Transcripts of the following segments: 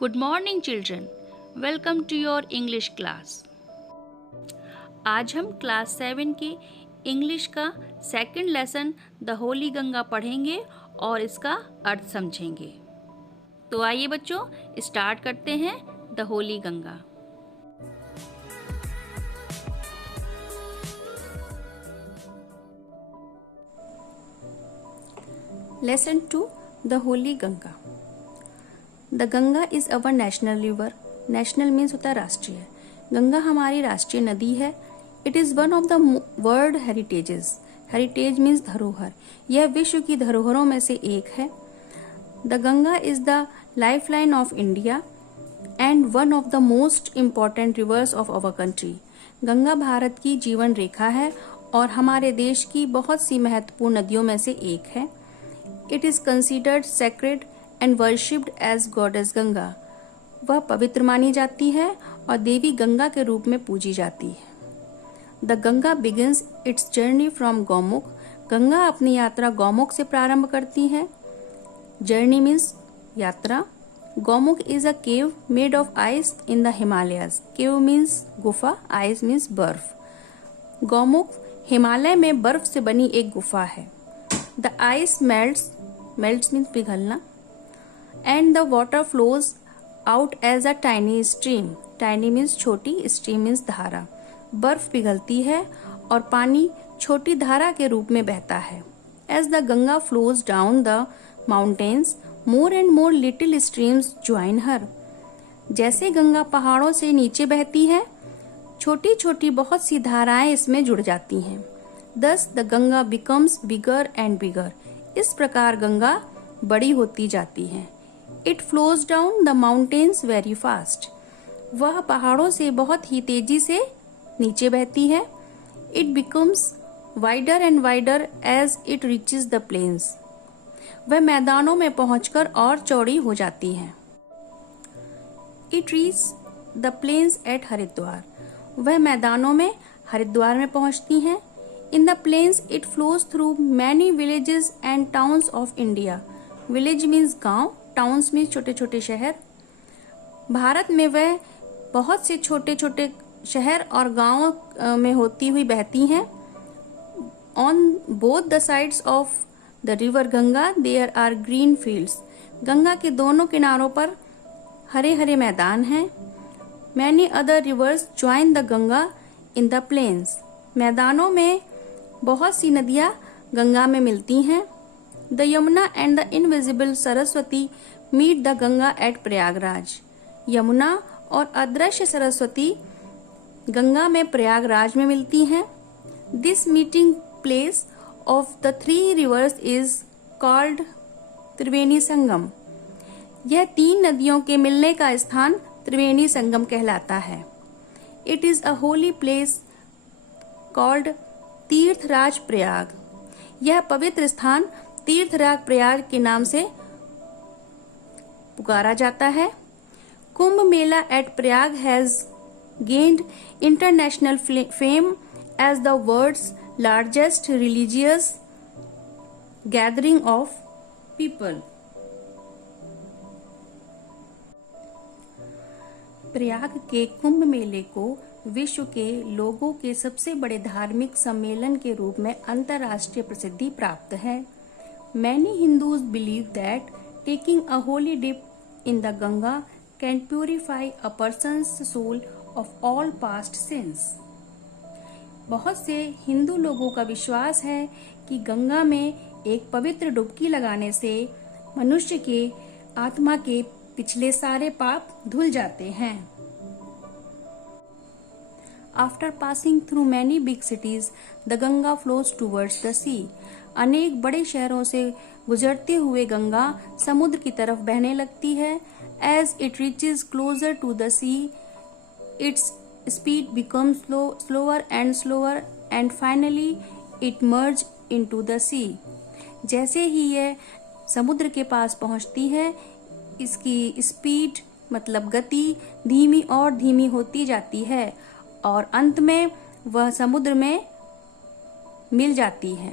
Good morning children. Welcome to your English class. आज हम class 7 के इंग्लिश का second lesson the Holi Ganga पढ़ेंगे और इसका अर्थ समझेंगे। तो आइए बच्चों स्टार्ट करते हैं the Holi Ganga. Lesson 2 The Holy Ganga. The Ganga is our national river. National means होता है राष्ट्रीय। गंगा हमारी राष्ट्रीय नदी है। It is one of the world heritages. Heritage means धरोहर। यह विश्व की धरोहरों में से एक है। The Ganga is the lifeline of India and one of the most important rivers of our country. Ganga Bharat की जीवन रेखा है और हमारे देश की बहुत सी महत्वपूर्ण नदियों में से एक है। It is considered sacred and worshipped as goddess Ganga. वह पवित्र मानी जाती है और देवी गंगा के रूप में पूजी जाती है। The Ganga begins its journey from Gaumukh. Ganga अपनी यात्रा गौमुख से प्रारंभ करती है। Journey means यात्रा। Gaumukh is a cave made of ice in the Himalayas. Cave means गुफा, ice means बर्फ। गौमुख हिमालय में बर्फ से बनी एक गुफा है। The ice melts means पिघलना, and the water flows out as a tiny stream. Tiny means छोटी, stream means धारा। बर्फ पिघलती है और पानी छोटी धारा के रूप में बहता है। As the Ganga flows down the mountains, more and more little streams join her. जैसे गंगा पहाड़ों से नीचे बहती है, छोटी छोटी बहुत सी धाराएं इसमें जुड़ जाती हैं। Thus the Ganga becomes bigger and bigger. इस प्रकार गंगा बड़ी होती जाती है। It flows down the mountains very fast. वह पहाड़ों से बहुत ही तेजी से नीचे बहती है। It becomes wider and wider as it reaches the plains. वह मैदानों में पहुंचकर और चौड़ी हो जाती है। It reaches the plains at Haridwar. वह मैदानों में हरिद्वार में पहुंचती हैं। In the plains, it flows through many villages and towns of India. Village means गांव, towns means छोटे छोटे शहर। भारत में वह बहुत से छोटे छोटे शहर और गांवों में होती हुई बहती हैं। On both the sides of the river Ganga, there are green fields. Ganga के दोनों किनारों पर हरे हरे मैदान हैं। Many other rivers join the Ganga in the plains. मैदानों में बहुत सी नदियां गंगा में मिलती हैं। The Yamuna and the invisible Saraswati meet the Ganga at Prayagraj. Yamuna और अदृश्य सरस्वती गंगा में प्रयागराज में मिलती हैं। This meeting place of the three rivers is called Triveni Sangam. यह तीन नदियों के मिलने का स्थान त्रिवेणी संगम कहलाता है। It is a holy place called Tirthraj Prayag. यह पवित्र स्थान तीर्थराज प्रयाग के नाम से पुकारा जाता है। Kumbh Mela at Prayag has gained international fame as the world's largest religious gathering of people. Prayag के कुंभ मेले को विश्व के लोगों के सबसे बड़े धार्मिक सम्मेलन के रूप में अंतर्राष्ट्रीय प्रसिद्धि प्राप्त है। Many Hindus believe that taking a holy dip in the Ganga can purify a person's soul of all past sins. बहुत से हिंदू लोगों का विश्वास है कि गंगा में एक पवित्र डुबकी लगाने से मनुष्य के आत्मा के पिछले सारे पाप धुल जाते हैं। After passing through many big cities, the Ganga flows towards the sea. अनेक बड़े शहरों से गुजरते हुए गंगा समुद्र की तरफ बहने लगती है। As it reaches closer to the sea, its speed becomes slower and slower, and finally it merges into the sea. जैसे ही यह समुद्र के पास पहुंचती है, इसकी स्पीड मतलब गति धीमी और धीमी होती जाती है और अंत में वह समुद्र में मिल जाती है।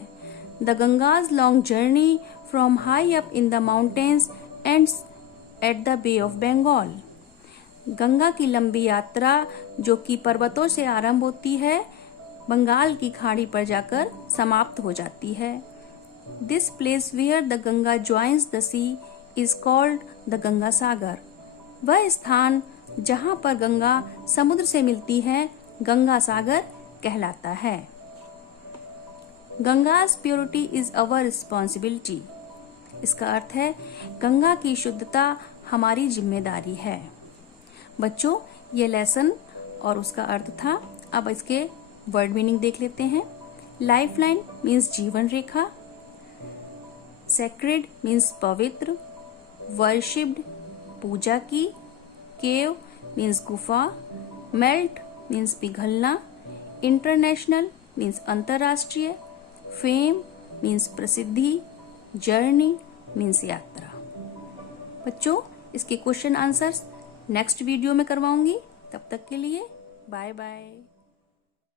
The Ganga's long journey from high up in the mountains ends at the bay of Bengal. Ganga की लंबी यात्रा जो कि पर्वतों से आरंभ होती है, बंगाल की खाड़ी पर जाकर समाप्त हो जाती है। This place where the Ganga joins the sea is called the Ganga Sagar. वह स्थान जहाँ पर गंगा समुद्र से मिलती है, गंगा सागर कहलाता है। गंगाज प्योरिटी इज अवर रिस्पॉन्सिबिलिटी। इसका अर्थ है गंगा की शुद्धता हमारी जिम्मेदारी है। बच्चों, ये लेसन और उसका अर्थ था। अब इसके वर्ड मीनिंग देख लेते हैं। लाइफलाइन मीन्स जीवन रेखा, सेक्रेड मीन्स पवित्र, वर्शिप्ड पूजा की, केव मीन्स गुफा, मेल्ट मीन्स पिघलना, इंटरनेशनल मीन्स अंतरराष्ट्रीय, फेम मीन्स प्रसिद्धि, जर्नी मीन्स यात्रा। बच्चों, इसके क्वेश्चन आंसर्स नेक्स्ट वीडियो में करवाऊंगी। तब तक के लिए बाय बाय।